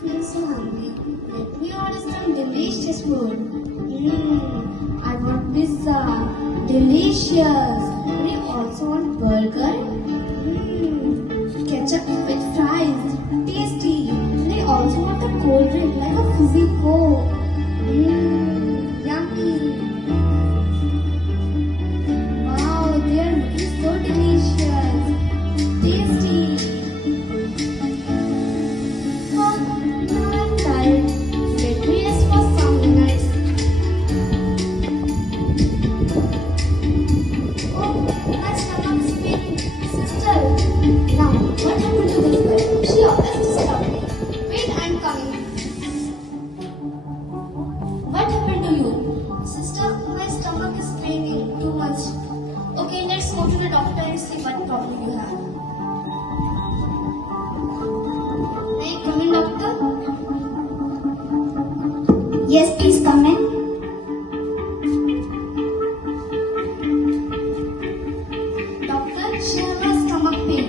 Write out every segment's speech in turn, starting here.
feel so hungry. Let me order some delicious food. I want pizza. Delicious. We also want burger. Ketchup with fries. Tasty. They also want a cold drink like a fizzy coke. Yummy. Wow, they are looking so delicious. Tasty. Oh, now I'm tired. Let me rest for some minutes. Oh, my stomach is paining. Sister, now what happened to this girl? She always disturbs me. Wait, I'm coming. What happened to you? Sister, my stomach is paining too much. Okay, let's go to the doctor and see what problem you have. May I come in, doctor? Yes, please come in. Doctor, she has a stomach pain.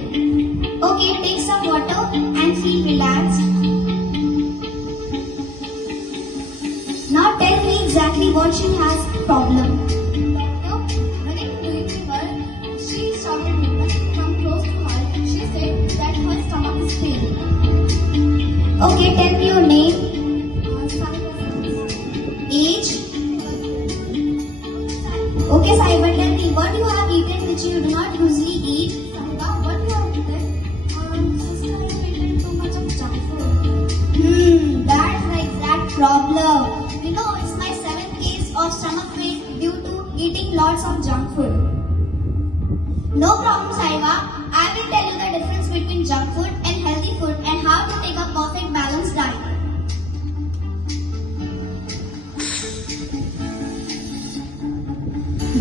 Okay, take some water and feel relaxed. Now tell me exactly what she has problem. Doctor, when I went to her, she shouted me. When I come close to her, she said that her stomach is paining. Okay, tell me your name. Age? Okay, Saiba, tell me what you have eaten which you do not usually eat. Saiba, what you have eaten? Sister, I have eaten too much of junk food. That's the exact problem. You know, it's my 7th case of stomach pain due to eating lots of junk food. No problem, Saiba. I will tell you the difference between junk food and healthy food and how to take a perfect balanced diet.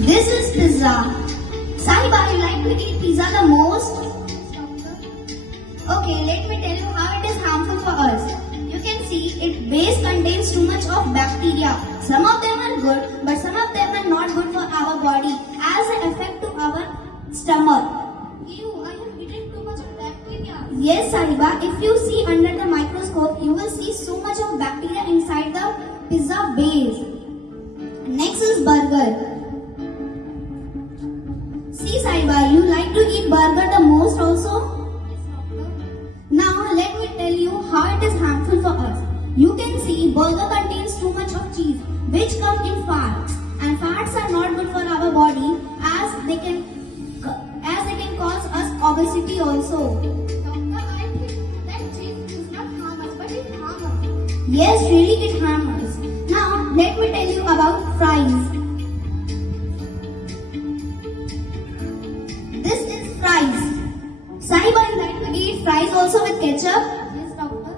This is pizza. Saiba, you like to eat pizza the most? Okay, let me tell you how it is harmful for us. You can see its base contains too much of bacteria. Some of them are good, but some of them are not good for our body as an effect to our stomach. Ew, I have eaten too much of bacteria. Yes, Saiba, if you see under the microscope, you will see so much of bacteria inside the pizza base. Next is burger. See, Saiba, you like to eat burger the most also? Now, let me tell you how it is harmful for us. You can see burger contains too much of cheese, which come in fats. And fats are not good for our body as they can cause us obesity also. Doctor, I think that cheese does not harm us, but it harms us. Yes, really it harms us. Now, let me tell you about fries. This is fries. Saiba, you like to eat fries also with ketchup? Yes, doctor.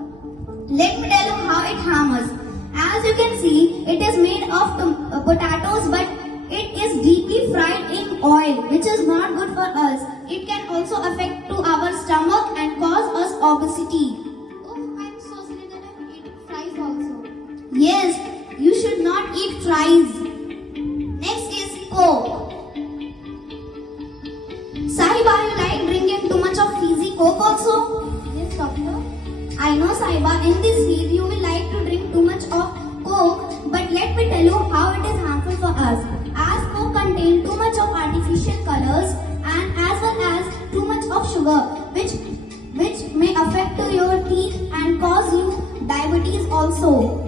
Let me tell you how it harms us. As you can see, it is made of potatoes, but it is deeply fried in oil, which is not good for us. It can also affect to our stomach and cause us obesity. Oh, I'm so sorry that I'm eating fries also. Yes, you should not eat fries. Next is Coke. Saiba, you like drinking too much of fizzy Coke also? Yes, doctor. I know, Saiba, in this heat you will like to drink too much of Coke, but let me tell you how it is harmful for us. As Coke contains too much of artificial colors and as well as too much of sugar, which may affect to your teeth and cause you diabetes also.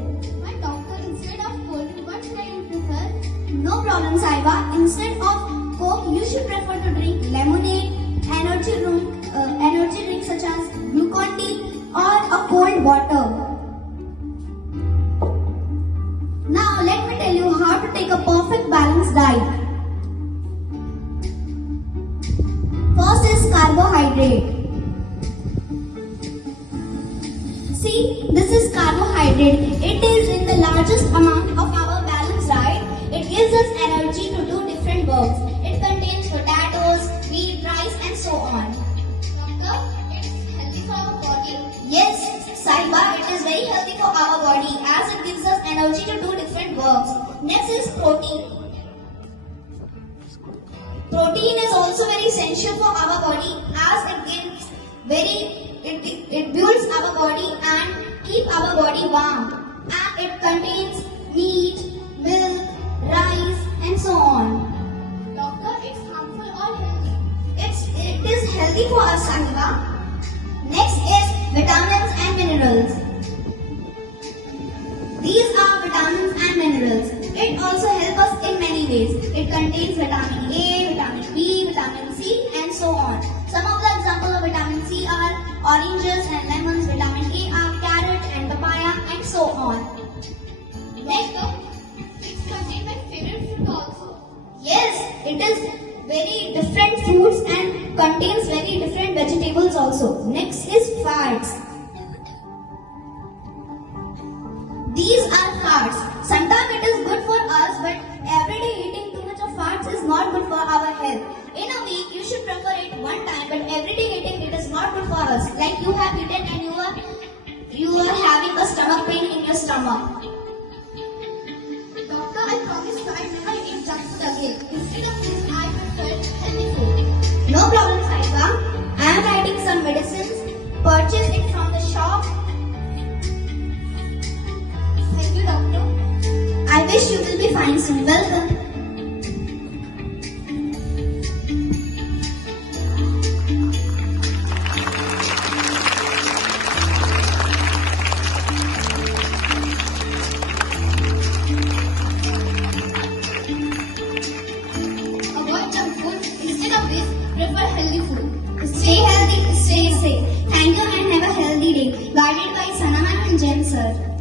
But doctor, instead of Coke, what should I prefer? No problem, Saiba. Instead of Coke, you should prefer to drink lemonade, energy drink such as Glucon-D or a cold water. Now let me tell you how to take a perfect balanced diet. First is carbohydrate. See, this is carbohydrate. It is in the largest amount of our balanced diet. It gives us energy to do different works. It contains potatoes, wheat, rice and so on. Doctor, it's healthy for our body? Yes, Saiba, it is very healthy for our body as it gives us energy to do different works. Next is protein. Protein is also very essential for our body as it builds our body and keep our your body warm. And it contains meat, milk, rice and so on. Doctor, it's harmful or healthy? It is healthy for us, Sahiba. Next is vitamins and minerals. These are vitamins and minerals. It also helps us in many ways. It contains vitamin A, vitamin B, vitamin C and so on. Some of the examples of vitamin C are oranges and lemons. Vitamin A are carrot and papaya and so on. Doctor, it's my favorite fruit also. Yes, it is very different fruits and contains very different vegetables also. Next is fats. These are fats. Sometimes it is good for us, but everyday eating too much of fats is not good for our health. In a week, you should prefer it one time, but everyday eating it is not good for us. Like you have eaten and you are having a stomach pain in your stomach. Doctor, I promise I never eat junk food again. Instead of this, I prefer healthy food. No problem, Saiba. I am writing some medicines. Purchase it from the shop. Thank you, doctor. I wish you will be fine soon. Welcome. Avoid junk food. Instead of this, prefer healthy food. Stay healthy, stay safe. Thank you and have a healthy day. Guided by Sanaman and Jen sir.